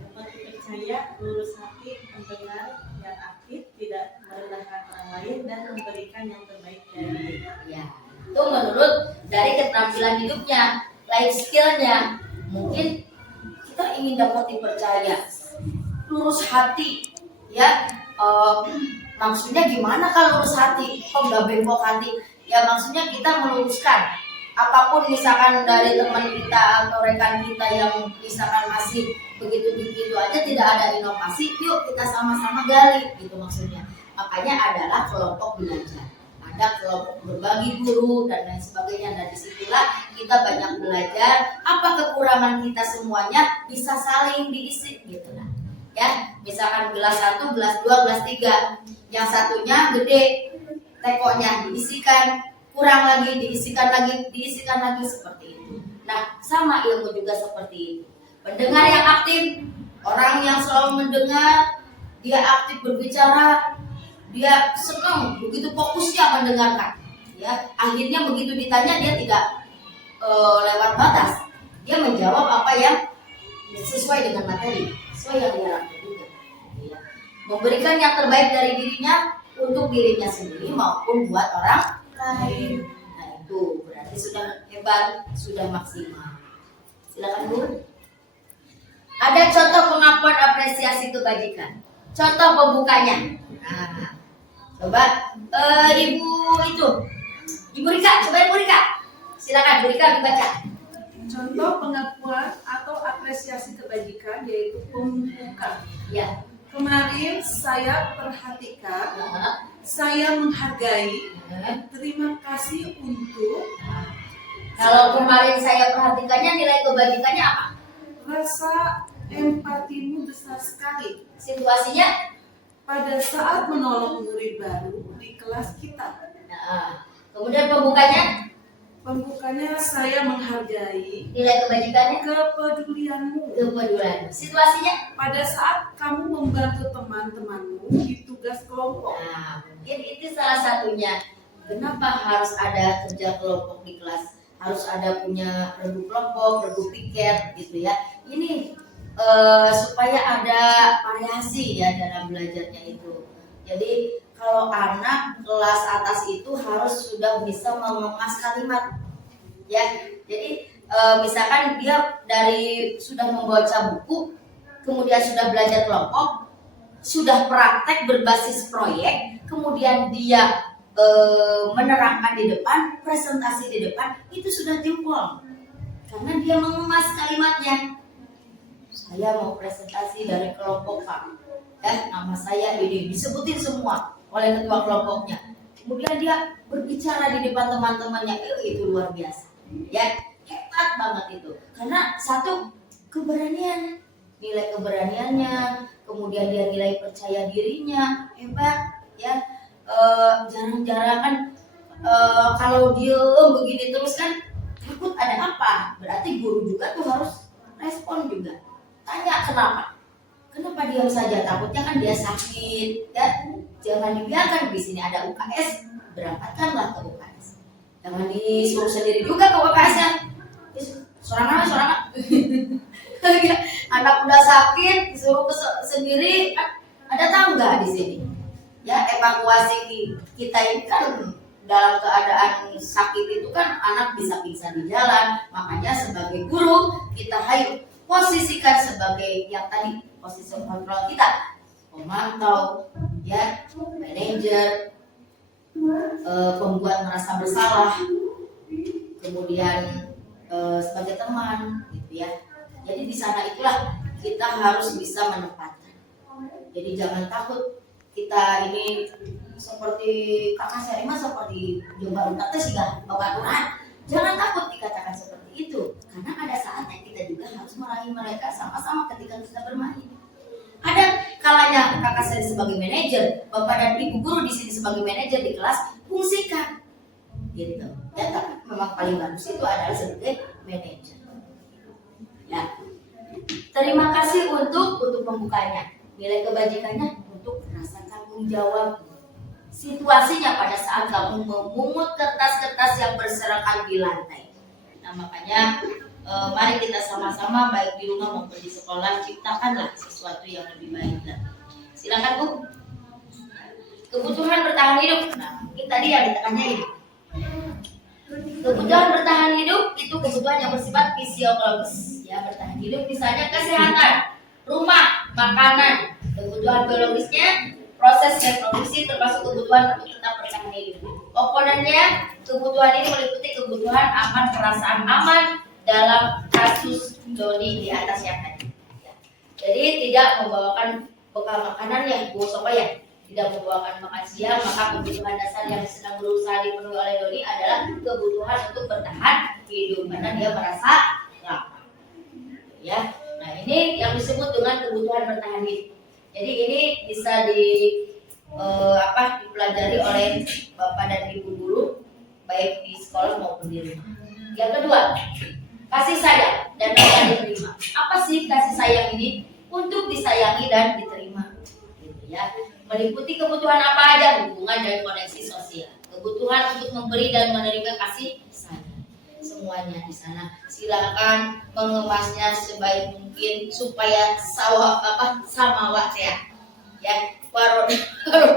Dapat dipercaya, lurus hati, mendengar, yang aktif, tidak merendahkan orang lain, dan memberikan yang terbaik dari diri. Ya, itu menurut dari keterampilan hidupnya, life skillnya. Mungkin kita ingin dapat dipercaya, lurus hati, ya. Maksudnya gimana kalau lurus hati? Kok nggak bengkok hati? Ya maksudnya kita meluruskan. Apapun misalkan dari teman kita atau rekan kita yang misalkan masih begitu-begitu aja tidak ada inovasi, yuk kita sama-sama gali, gitu maksudnya. Makanya adalah kelompok belajar, ada kelompok berbagi guru dan lain sebagainya. Dan disitulah kita banyak belajar apa kekurangan kita semuanya bisa saling diisi, gitu lah. Ya, misalkan gelas 1, gelas 2, gelas 3, yang satunya gede, tekonya diisikan, kurang lagi, diisikan lagi seperti itu. Nah, sama ilmu juga seperti itu. Pendengar yang aktif, Orang yang selalu mendengar, dia aktif berbicara, dia senang, begitu fokusnya mendengarkan. Ya, akhirnya begitu ditanya dia tidak lewat batas. Dia menjawab apa yang sesuai dengan materi, sesuai yang dia lakukan. Ya. Memberikan yang terbaik dari dirinya untuk dirinya sendiri maupun buat orang lain. Nah itu berarti sudah hebat, sudah maksimal. Silakan Bu. Ada contoh pengakuan apresiasi kebajikan. Contoh pembukanya. Nah, coba Ibu itu, Ibu Rika, coba Ibu Rika. Silakan Bu Rika dibaca. Contoh pengakuan atau apresiasi kebajikan yaitu pembuka. Ya. Kemarin saya perhatikan, saya menghargai, terima kasih untuk Kalau kemarin saya perhatikannya nilai kebajikannya apa? rasa empatimu besar sekali Situasinya? pada saat menolong murid baru di kelas kita. Nah, kemudian pembukanya Pembukanya saya menghargai nilai kebajikannya kepedulianmu kepedulian. Situasinya? pada saat kamu membantu teman-temanmu di tugas kelompok. Nah, mungkin itu salah satunya. Kenapa harus ada kerja kelompok di kelas? Harus ada punya regu kelompok, regu piket gitu ya. Ini supaya ada variasi ya dalam belajarnya itu. Jadi kalau anak kelas atas itu harus sudah bisa mengemas kalimat ya. Jadi misalkan dia dari sudah membaca buku, kemudian sudah belajar kelompok, sudah praktek berbasis proyek, kemudian dia menerangkan di depan, presentasi di depan, itu sudah jempol karena dia mengemas kalimatnya. Saya mau presentasi dari kelompok Pak, nama saya ini, disebutin semua oleh ketua kelompoknya. Kemudian dia berbicara di depan teman-temannya, itu luar biasa. Ya, hebat banget itu. Karena satu, keberanian, nilai keberaniannya, kemudian dia nilai percaya dirinya, hebat. Ya, jarang-jarang kan kalau diem begini terus kan takut ada apa. Berarti guru juga tuh harus respon juga. Tanya kenapa diam saja, takutnya kan dia sakit ya. Jangan dibiarkan, di sini ada UKS, berangkatkanlah ke UKS. Jangan disuruh sendiri juga ke UKS-nya. Sorangan. Anak udah sakit disuruh sendiri, ada tangga di sini. Ya, evakuasi kita ini kan dalam keadaan sakit itu kan anak bisa pingsan di jalan. Makanya sebagai guru kita posisikan sebagai yang tadi posisi kontrol kita, pemantau, ya, manajer, pembuat merasa bersalah, kemudian sebagai teman, gitu ya. Jadi di sana itulah kita harus bisa menempatkan. Jadi jangan takut kita ini seperti kakak Serima, seperti Jombang Utara sih bawa aturan. Jangan takut dikatakan seperti itu, karena ada saatnya kita juga harus meraih mereka sama-sama ketika kita bermain. Ada kalanya kakak saya sebagai manajer, bapak dan ibu guru di sini sebagai manajer di kelas, fungsikan, gitu. Ya, tapi memang paling bagus itu adalah sebagai manajer. Ya, terima kasih untuk pembukanya, nilai kebajikannya untuk rasa tanggung jawab. Situasinya pada saat kamu memungut kertas-kertas yang berserakan di lantai. Nah makanya mari kita sama-sama baik di rumah maupun di sekolah ciptakanlah sesuatu yang lebih baik. Silakan Bu. Kebutuhan bertahan hidup. Nah mungkin tadi yang ditekannya ini. Kebutuhan bertahan hidup itu kebutuhan yang bersifat fisiologis. Ya, bertahan hidup misalnya kesehatan, rumah, makanan. Kebutuhan biologisnya proses reproduksi termasuk kebutuhan untuk tetap bertahan hidup. Komponennya, kebutuhan ini meliputi kebutuhan akan perasaan aman dalam kasus Doni di atas yang tadi. Ya. Jadi tidak membawakan bekal makanan yang supaya tidak membawakan makan siang, maka kebutuhan dasar yang sedang berusaha dipenuhi oleh Doni adalah kebutuhan untuk bertahan hidup karena dia merasa lapar. Ya, nah ini yang disebut dengan kebutuhan bertahan hidup. Jadi ini bisa dipelajari oleh bapak dan ibu guru baik di sekolah maupun di rumah. Yang kedua, kasih sayang dan rasa diterima. Apa sih kasih sayang ini? untuk disayangi dan diterima. Gitu ya. Meliputi kebutuhan apa aja, hubungan dan koneksi sosial, kebutuhan untuk memberi dan menerima kasih sayang, semuanya di sana. Silakan mengemasnya sebaik mungkin supaya samawat ya warot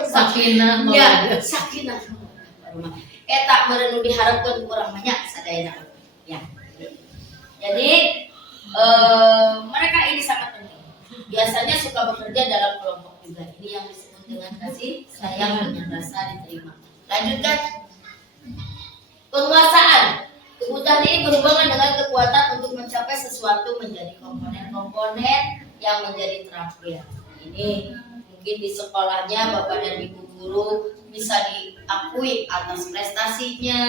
Sakinah ya sakinah eta meureun diharapkeun kurang banyak sadayana ya. Jadi mereka ini sangat penting. Biasanya suka bekerja dalam kelompok juga. Ini yang disebut dengan kasih sayang dengan rasa diterima. Lanjutkan. Penguasaan. Kebutuhan ini berhubungan dengan kekuatan untuk mencapai sesuatu menjadi komponen-komponen yang menjadi terampil. Ini mungkin di sekolahnya Bapak dan Ibu guru bisa diakui atas prestasinya,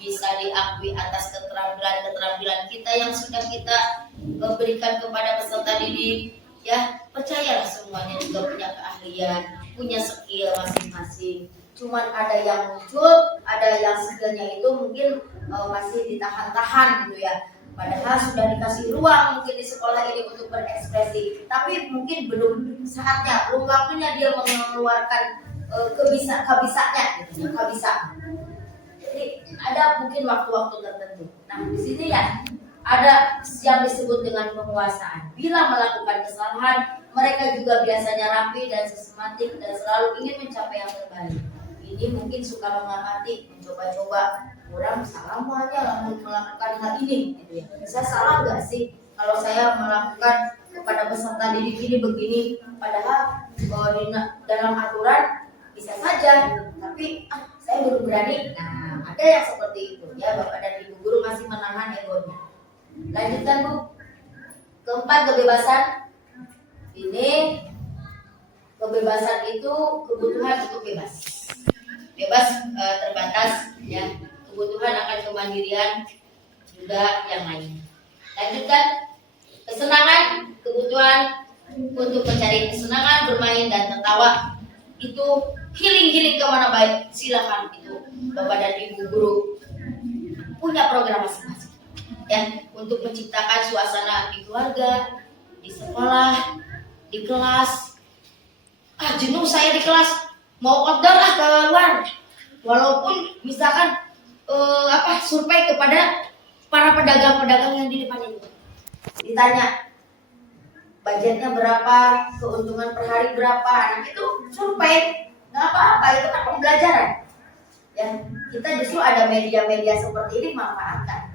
bisa diakui atas keterampilan kita yang sudah kita berikan kepada peserta didik. Ya, percayalah semuanya juga punya keahlian, punya skill masing-masing. Cuman ada yang muncul, ada yang skillnya itu mungkin masih ditahan-tahan gitu ya. Padahal sudah dikasih ruang mungkin di sekolah ini untuk berekspresi, tapi mungkin belum saatnya, belum waktunya dia mengeluarkan kabisanya gitu, kabisa. Jadi ada mungkin waktu-waktu tertentu. Nah di sini ya ada yang disebut dengan penguasaan. Bila melakukan kesalahan, mereka juga biasanya rapi dan sistematik dan selalu ingin mencapai yang terbaik. Ini mungkin suka mengamati, mencoba-coba. Orang salah aja melakukan hal ini, gitu ya. Saya salah nggak sih kalau saya melakukan kepada peserta didik ini begini? Padahal dalam aturan bisa saja, tapi saya belum berani. Nah, ada yang seperti itu ya. Bapak dan Ibu guru masih menahan egonya. Lanjutkan Bu. Keempat, kebebasan. Ini kebebasan itu kebutuhan untuk bebas. Bebas terbatas ya. Kebutuhan akan kemandirian juga yang lain. Lanjutkan. Kesenangan, kebutuhan untuk mencari kesenangan, bermain dan tertawa. Itu healing kemana baik. Silakan itu Bapak dan Ibu guru punya program masing-masing ya, untuk menciptakan suasana di keluarga, di sekolah, di kelas. Jenuh saya di kelas, mau outdoor ke luar. Walaupun misalkan survei kepada para pedagang-pedagang yang di depan itu. Ditanya budgetnya berapa, keuntungan per hari berapa, anak itu survei, nggak apa-apa, itu kan pembelajaran. Ya, kita justru ada media-media seperti ini manfaatkan.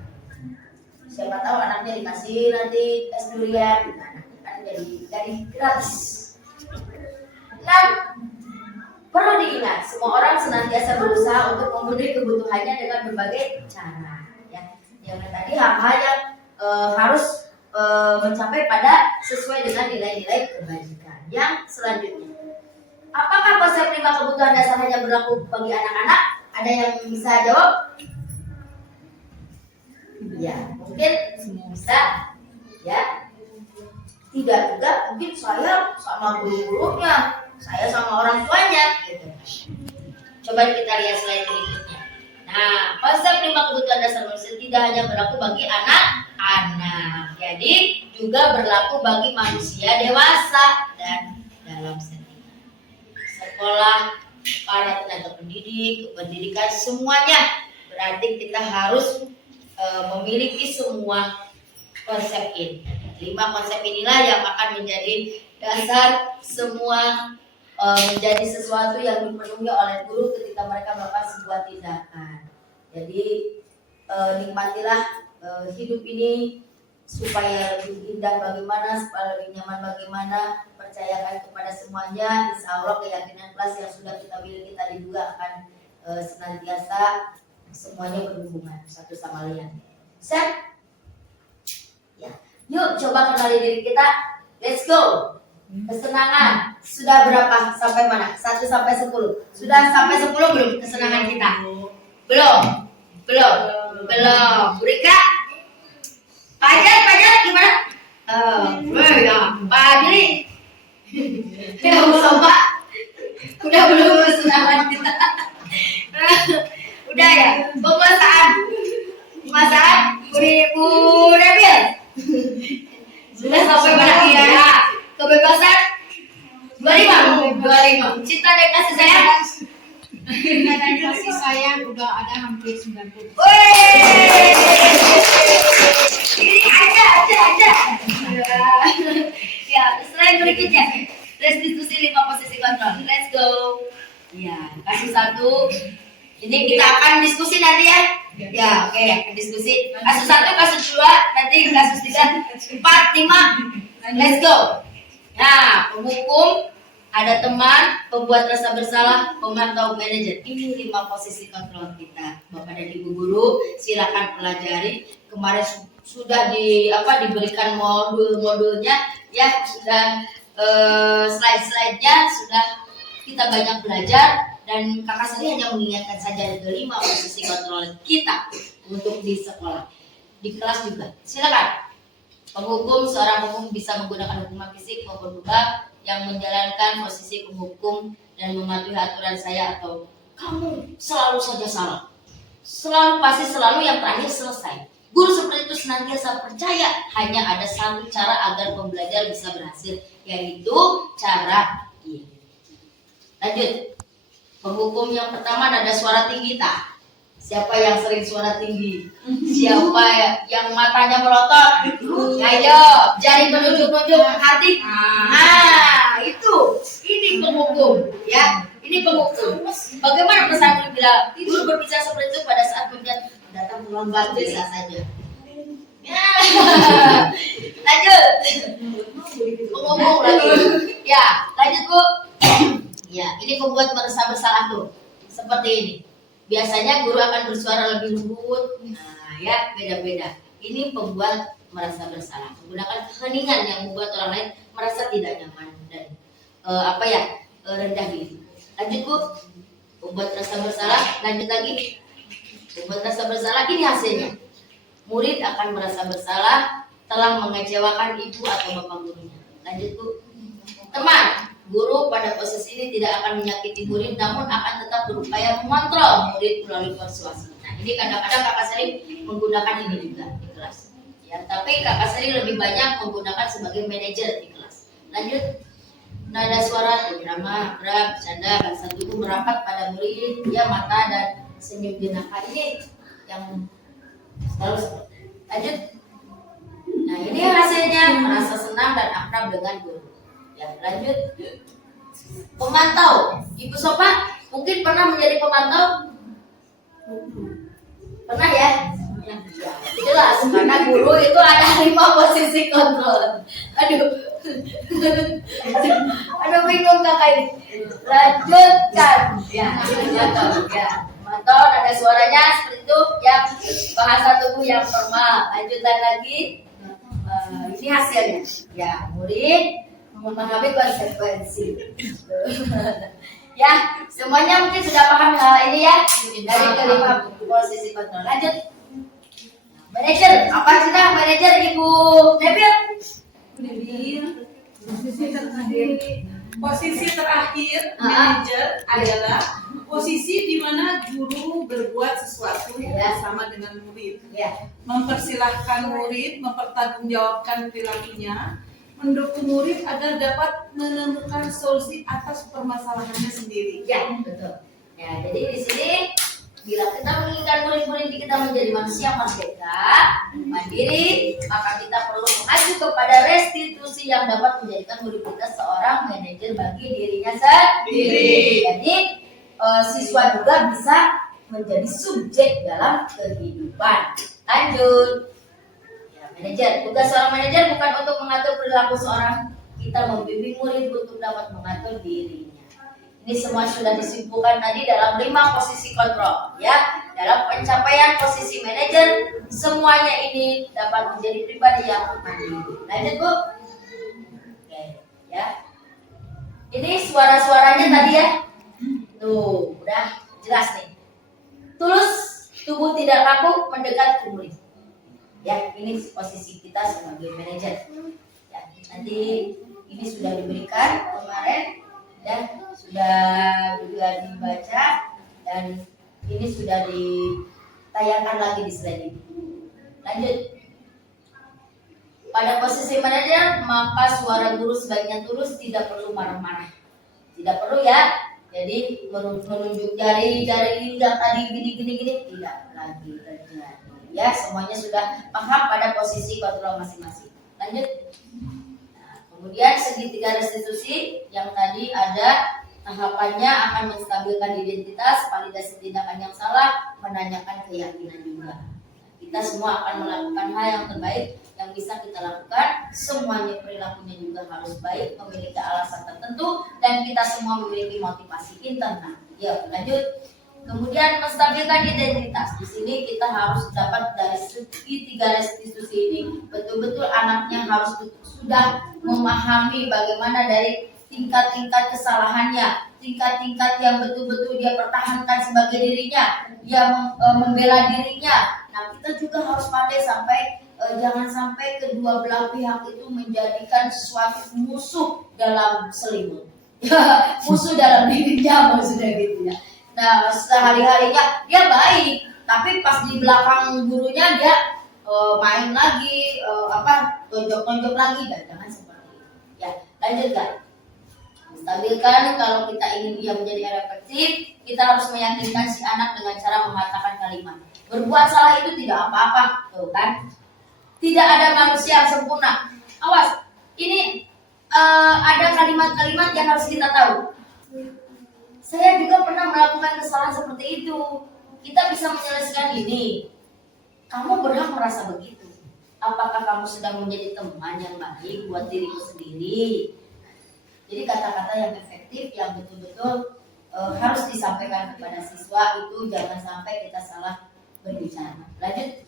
Siapa tahu anaknya dikasih nanti es durian, anaknya kan jadi gratis. Nah, perlu diingat, semua orang senantiasa berusaha untuk memenuhi kebutuhannya dengan berbagai cara. Ya, yang tadi hal-hal yang harus mencapai pada sesuai dengan nilai-nilai kebajikan. Yang selanjutnya, apakah konsep 5 kebutuhan dasar hanya berlaku bagi anak-anak? Ada yang bisa jawab? Ya, mungkin bisa. Ya, tidak juga. Mungkin saya sama guru-gurunya, saya sama orang tuanya, gitu. Coba kita lihat slide berikutnya. Nah, konsep 5 kebutuhan dasar manusia tidak hanya berlaku bagi anak-anak, jadi juga berlaku bagi manusia dewasa dan dalam settingan sekolah, para tenaga pendidik, pendidikan semuanya. Berarti kita harus memiliki semua konsep ini. 5 konsep inilah yang akan menjadi dasar semua menjadi sesuatu yang dipenuhi oleh guru ketika mereka melakukan sebuah tindakan. Jadi nikmatilah hidup ini supaya lebih indah bagaimana, supaya lebih nyaman bagaimana. Percayakan kepada semuanya, insya Allah keyakinan kelas yang sudah kita miliki tadi juga akan senantiasa semuanya berhubungan satu sama lain. Bisa? Ya. Yuk coba kenali diri kita. Let's go. Kesenangan sudah berapa sampai mana? 1 sampai 10. Sudah sampai 10 belum kesenangan kita? Belum. Rika? Pajar gimana? Pak Adli. Ya Pak. Udah belum kesenangan kita? Udah ya. Penguasaan Bu Debil. Sudah sampai mana ya? udah ada hampir 90. Wih, ini ada. Ya, slide berikutnya. Restitusi 5 posisi kontrol. Let's go. Ya, kasus 1. Ini kita akan diskusi nanti ya. Ya, oke, diskusi. Kasus 1, kasus 2, nanti kasus 3, 4, 5. Let's go. Nah, penghukum, ada teman, pembuat rasa bersalah, pemantau, manajer. Ini 5 posisi kontrol kita. Bapak dan Ibu guru, silakan pelajari. Kemarin sudah diberikan modul-modulnya, ya sudah slide-slide-nya sudah kita banyak belajar, dan kakak Sari hanya mengingatkan saja ada 5 posisi kontrol kita untuk di sekolah, di kelas juga. Silakan. Penghukum, seorang penghukum bisa menggunakan hukuman fisik maupun beban yang menjalankan posisi penghukum dan mematuhi aturan saya atau kamu selalu saja salah. Pasti selalu yang terakhir selesai. Guru seperti itu senantiasa percaya hanya ada satu cara agar pembelajar bisa berhasil, yaitu cara ini. Lanjut. Penghukum yang pertama nada suara tinggi tak? Siapa yang sering suara tinggi? Siapa yang matanya melotot? Ayo, jari menunjuk-nunjuk hati. Nah, itu. Ini penghukum, ya. Ini penghukum. Bagaimana pesan bila guru berbicara seperti itu pada saat kemudian datang terlambat, biasa saja. Ya. Lanjut. Penghukum lagi. Ya, lanjut Bu. Ya, ini pembuat merasa bersalah tuh. Seperti ini. Biasanya guru akan bersuara lebih lembut. Nah, ya, beda-beda. Ini pembuat merasa bersalah. Menggunakan keheningan yang membuat orang lain merasa tidak nyaman dan rendah diri. Lanjut Bu. Pembuat rasa bersalah, lanjut lagi. Pembuat rasa bersalah, ini hasilnya. Murid akan merasa bersalah telah mengecewakan ibu atau bapak gurunya. Lanjut Bu. Teman, guru pada posisi ini tidak akan menyakiti murid, namun akan tetap berupaya mengontrol murid melalui persuasi. Nah, ini kadang-kadang kakak Sari menggunakan ini juga di kelas. Ya, tapi kakak Sari lebih banyak menggunakan sebagai manajer di kelas. Lanjut. Nada suara, drama, gerak, bercanda, bahasa tubuh merapat pada murid, dia mata dan senyum jenaka. Ini yang selalu seperti. Lanjut. Nah, ini hasilnya merasa senang dan akrab dengan guru. Ya, lanjut. Pemantau. Ibu Sopa mungkin pernah menjadi pemantau? Pernah ya? Ya, jelas, karena guru itu ada 5 posisi kontrol. Aduh, bingung kakak ini. Lanjutkan. Ya, pemantau, ada suaranya seperti itu. Ya, bahasa tubuh yang formal. Lanjutkan lagi. Ini hasilnya. Ya, murid memahami konsekuensi. Ya, semuanya mungkin sudah paham hal ini ya dari kelima posisi kontrol. Lanjut. Manajer, apa sih manajer Ibu Nebil? Posisi terakhir manajer adalah posisi di mana guru berbuat sesuatu bersama dengan murid. Ya. Mempersilahkan murid mempertanggungjawabkan perilakunya, mendukung murid agar dapat menemukan solusi atas permasalahannya sendiri. Ya, betul. Ya, jadi di sini bila kita menginginkan murid-murid kita menjadi manusia merdeka, mandiri, maka kita perlu mengacu kepada restitusi yang dapat menjadikan murid kita seorang manajer bagi dirinya sendiri. Jadi siswa juga bisa menjadi subjek dalam kehidupan. Lanjut. Manajer, tugas seorang manajer bukan untuk mengatur perilaku seorang, kita membimbing murid untuk dapat mengatur dirinya. Ini semua sudah disimpulkan tadi dalam 5 posisi kontrol, ya. Dalam pencapaian posisi manajer, semuanya ini dapat menjadi pribadi yang mandiri. Lanjut Bu. Oke, ya. Ini suara-suaranya tadi ya. Tuh, udah jelas nih. Tulus, tubuh tidak kaku, mendekat ke murid. Ya, ini posisi kita sebagai manajer. Ya, nanti ini sudah diberikan kemarin dan sudah juga dibaca dan ini sudah ditayangkan lagi di slide ini. Lanjut. Pada posisi manajer, maka suara guru sebaiknya tulus, tidak perlu marah-marah. Tidak perlu ya. Jadi menunjuk jari yang tadi gini tidak lagi terjadi. Ya, semuanya sudah paham pada posisi kontrol masing-masing. Lanjut. Nah, kemudian segitiga restitusi yang tadi ada tahapannya akan menstabilkan identitas, validasi tindakan yang salah, menanyakan keyakinan juga. Kita semua akan melakukan hal yang terbaik yang bisa kita lakukan. Semuanya perilakunya juga harus baik, memiliki alasan tertentu, dan kita semua memiliki motivasi internal. Ya, lanjut. Kemudian menstabilkan identitas. Di sini kita harus dapat dari segitiga restitusi ini betul-betul anaknya harus sudah memahami bagaimana dari tingkat-tingkat kesalahannya, tingkat-tingkat yang betul-betul dia pertahankan sebagai dirinya, dia membela dirinya. Nah, kita juga harus pandai sampai jangan sampai kedua belah pihak itu menjadikan sesuatu musuh dalam selimut. Musuh dalam dirinya maksudnya gitu ya. Nah, sehari-harinya dia baik, tapi pas di belakang gurunya dia main lagi, tonjok-tonjok lagi, dan jangan seperti itu. Ya, lanjutkan. Stabilkan, kalau kita ingin dia menjadi efektif, kita harus meyakinkan si anak dengan cara mengatakan kalimat. Berbuat salah itu tidak apa-apa, tuh kan? Tidak ada manusia yang sempurna. Awas, ini ada kalimat-kalimat yang harus kita tahu. Saya juga pernah melakukan kesalahan seperti itu. Kita bisa menyelesaikan ini. Kamu berhak merasa begitu. Apakah kamu sedang menjadi teman yang baik buat dirimu sendiri? Jadi kata-kata yang efektif, yang betul-betul harus disampaikan kepada siswa itu jangan sampai kita salah berbicara. Lanjut.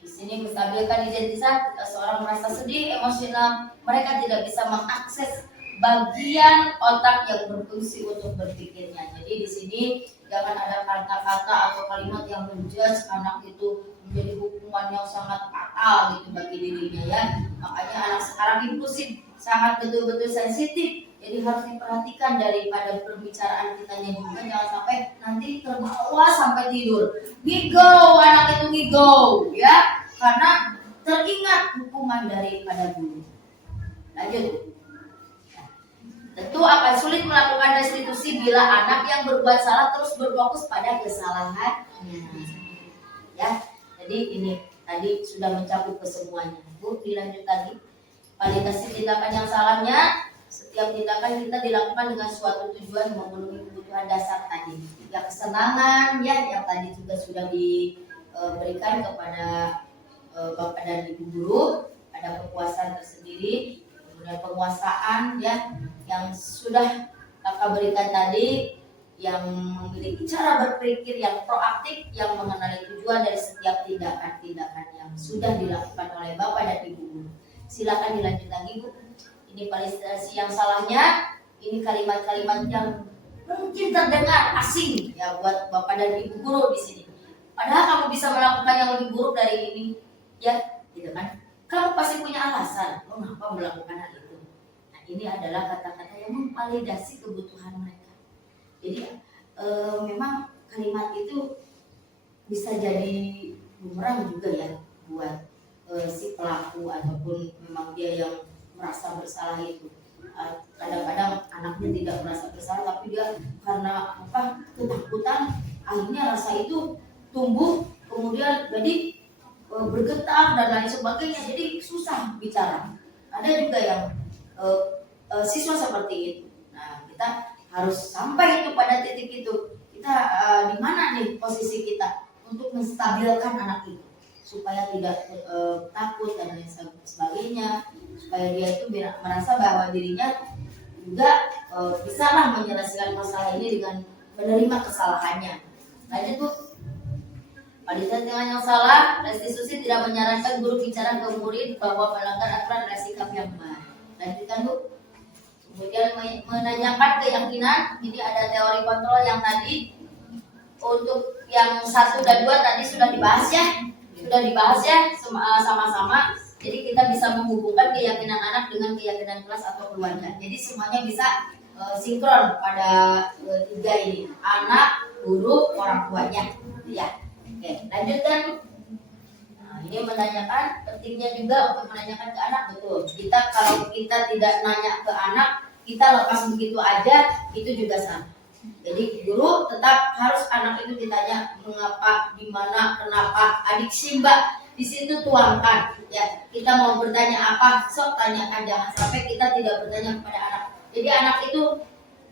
Di sini menstabilkan identitas. Seorang merasa sedih, emosional, mereka tidak bisa mengakses bagian otak yang berfungsi untuk berpikirnya. Jadi di sini jangan ada kata-kata atau kalimat yang menjudge anak itu menjadi hukuman yang sangat fatal gitu bagi dirinya ya. Makanya anak sekarang impulsif, sangat betul-betul sensitif. Jadi harus diperhatikan daripada perbicaraan kitanya juga, jangan sampai nanti terbawa sampai tidur. Ngigo, anak itu ngigo ya, karena teringat hukuman daripada guru. Lanjut. Tentu akan sulit melakukan restitusi bila anak yang berbuat salah terus berfokus pada kesalahannya. Ya, jadi ini tadi sudah mencakup kesemuanya. Bu, dilanjut lagi. Validasi tindakan yang salahnya. Setiap tindakan kita dilakukan dengan suatu tujuan memenuhi kebutuhan dasar tadi. Ya, kesenangan ya yang tadi juga sudah diberikan kepada Bapak dan Ibu guru, ada kepuasan tersendiri, kemudian penguasaan ya yang sudah kakak berikan tadi, yang memiliki cara berpikir yang proaktif, yang mengenali tujuan dari setiap tindakan-tindakan yang sudah dilakukan oleh Bapak dan Ibu guru. Silakan dilanjut lagi Bu. Ini validasi yang salahnya, ini kalimat-kalimat yang mungkin terdengar asing ya buat Bapak dan Ibu guru di sini. Padahal kamu bisa melakukan yang lebih buruk dari ini, ya, gitu kan? Kamu pasti punya alasan mengapa melakukan hal itu. Nah, ini adalah kata-kata yang memvalidasi kebutuhan mereka. Jadi memang kalimat itu bisa jadi bumerang juga ya buat si pelaku ataupun memang dia yang merasa bersalah itu. Kadang-kadang anaknya tidak merasa bersalah, tapi dia karena ketakutan, akhirnya rasa itu tumbuh, kemudian jadi bergetar dan lain sebagainya, jadi susah bicara. Ada juga yang siswa seperti itu. Nah, kita harus sampai itu pada titik itu. Kita di mana nih posisi kita untuk menstabilkan anak itu supaya tidak takut dan lain sebagainya, supaya dia itu merasa bahwa dirinya juga bisalah menyelesaikan masalah ini dengan menerima kesalahannya. Lanjut Bu. Validasi dengan yang salah, restitusi tidak menyarankan guru bicara ke murid bahwa melanggar aturan dan sikap yang baik. Lanjutkan Bu. Kemudian menanyakan keyakinan. Jadi ada teori kontrol yang tadi, untuk yang 1 dan 2 tadi sudah dibahas ya, sama-sama. Jadi kita bisa menghubungkan keyakinan anak dengan keyakinan kelas atau keluarga. Jadi semuanya bisa sinkron pada 3 ini, anak, guru, orang tuanya. Ya. Oke, lanjutkan. Nah, ini menanyakan, pentingnya juga untuk menanyakan ke anak, betul. Kalau kita tidak nanya ke anak, kita lepas begitu aja, itu juga salah. Jadi guru tetap harus anak itu ditanya mengapa, di mana, kenapa, adik Simba di situ tuangkan ya. Kita mau bertanya apa, sok tanyakan, jangan sampai kita tidak bertanya kepada anak. Jadi anak itu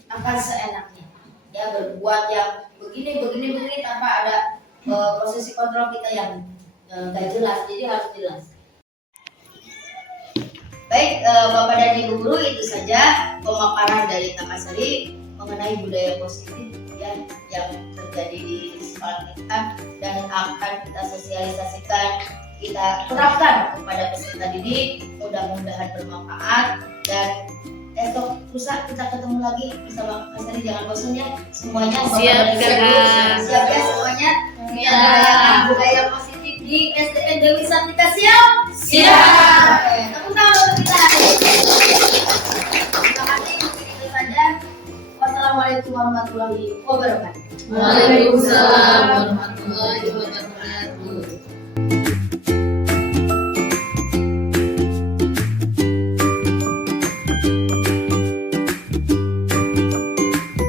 akan seenaknya ya berbuat yang begini tanpa ada posisi kontrol kita yang gak jelas. Jadi harus jelas. Baik, Bapak dan Ibu guru, itu saja pemaparan dari Kak Sari mengenai budaya positif ya yang terjadi di sekolah kita dan akan kita sosialisasikan, kita terapkan kepada peserta didik. Mudah-mudahan bermanfaat dan esok lusa kita ketemu lagi bersama Kak Sari. Jangan bosan ya semuanya. Siap, Kak. Siap ya semuanya. Merayakan budaya positif di SDN Dewi Sartika. Siap? Siap. Oke, tepuk tangan untuk kita. Terima kasih, mungkin itu saja. Wassalamualaikum warahmatullahi wabarakatuh. Waalaikumsalam warahmatullahi wabarakatuh.